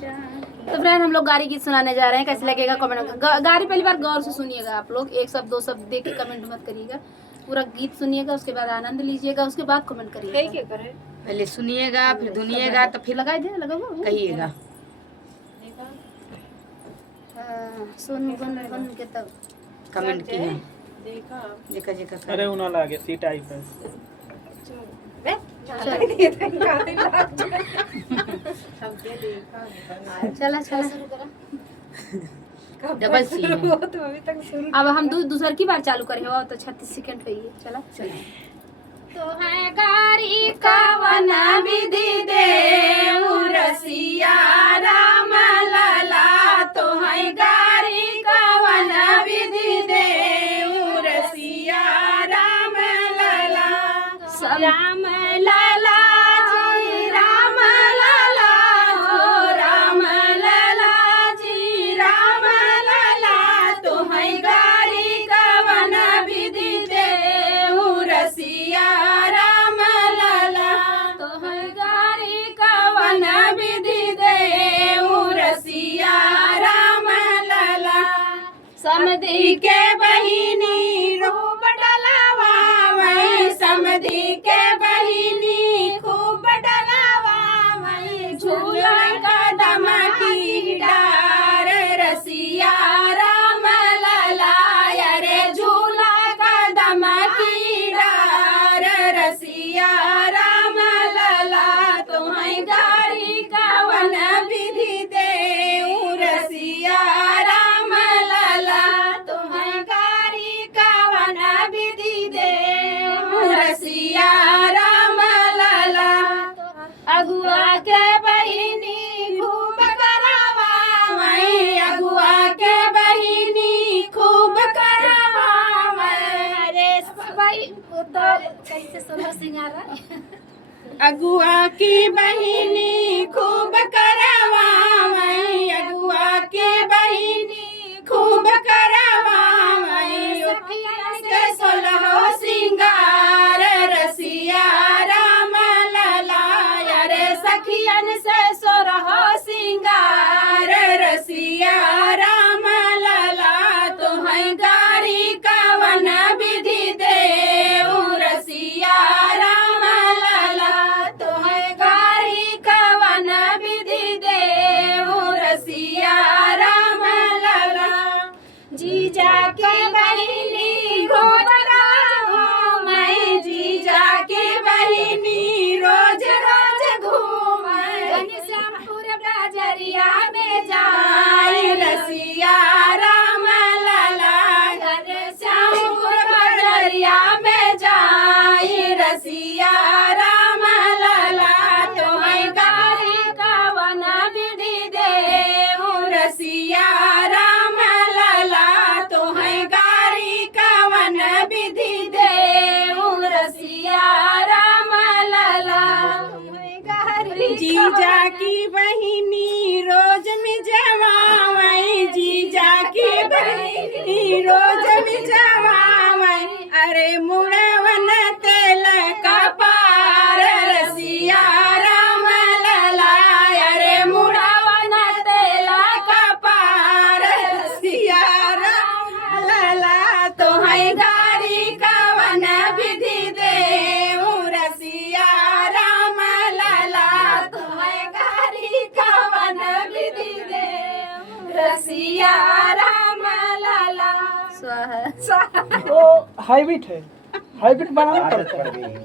तो फ्रेंड हम लोग गाड़ी गीत सुनाने जा रहे हैं, कैसे लगेगा कमेंट। गाड़ी पहली बार गौर से सुनिएगा आप लोग, एक शब्द दो शब्द देख के कमेंट मत करिएगा, पूरा गीत सुनिएगा, उसके बाद आनंद लीजिएगा, उसके बाद कमेंट करिएगा। पहले सुनिएगा फिर धुनिएगा तो फिर लगाए थे लगा कहिएगा। सुन बन के तब कमेंट कीजिए। जेका जेका अरे उना लागे सी टाइप है। चला चला डबल सी है। अब हम दूसर की बार चालू करेंगे, और तो 36 सेकंड पे ही चला चला। तो है गाड़ी का वना विधि दे रसिया राम लला, तो है गाड़ी का वना विधि दे रसिया राम लला, राम लला जी राम लला हो राम लला जी राम लला, तो है गाड़ी का वना विधि दे रसिया राम लला, तो है गाड़ी का वना विधि दे रसिया राम लला। समधी के बहिनी रूप डलावा वही, समधी के बहिनी खूब डलावा वही, झूला कदम की डार रसिया राम लला, अरे झूला कदम की डार रसिया राम लला, तुम्हें गाड़ी का वन विधि दे रसिया राम लला, तुम्हें गाड़ी का वन विधि दे रसिया राम लला। अगुआ के बहिनी खूब करावा वही, अगुआ के बहिनी खूब करावा वही, अरे भाई कैसे सोलह सिंगारा। अगुआ की बहिनी खूब करावा वही, अगुआ की बहिनी खूब करावा वही, से सोलह सिंगार रसिया राम लला, अरे सखियन से सोलह सिंगार रसिया राम लला, तो है गाड़ी का वन विधि दे रसिया राम लला, तो है गाड़ी का वन विधि दे रसिया राम लला। जीजा के बहिनी रोज घूमे, जीजा के बहिनी रोज घूमे, घनश्यामपुर बाजरिया में जाए रसिया राम लला, घनश्यामपुर बाजरिया में जाए रसिया राम लला, तो है गाड़ी का वन विधि दे रसिया राम लला, तो है गाड़ी का वन विधि दे रसिया राम लला। जीजा की बहिनी रोज में जवावई, जीजा की बहिनी रोज में जवावई, अरे मुड़वन तेल का पार रसिया राम लला, अरे मुड़वन तेल का पार रसिया राम लला, तो है गाड़ी का वन विधि दे रसिया राम लला, तो है गाड़ी का वन विधि दे रसिया राम लला। स्वाहा वो हाइब्रिड है, हाइब्रिड बनाना पड़ता है।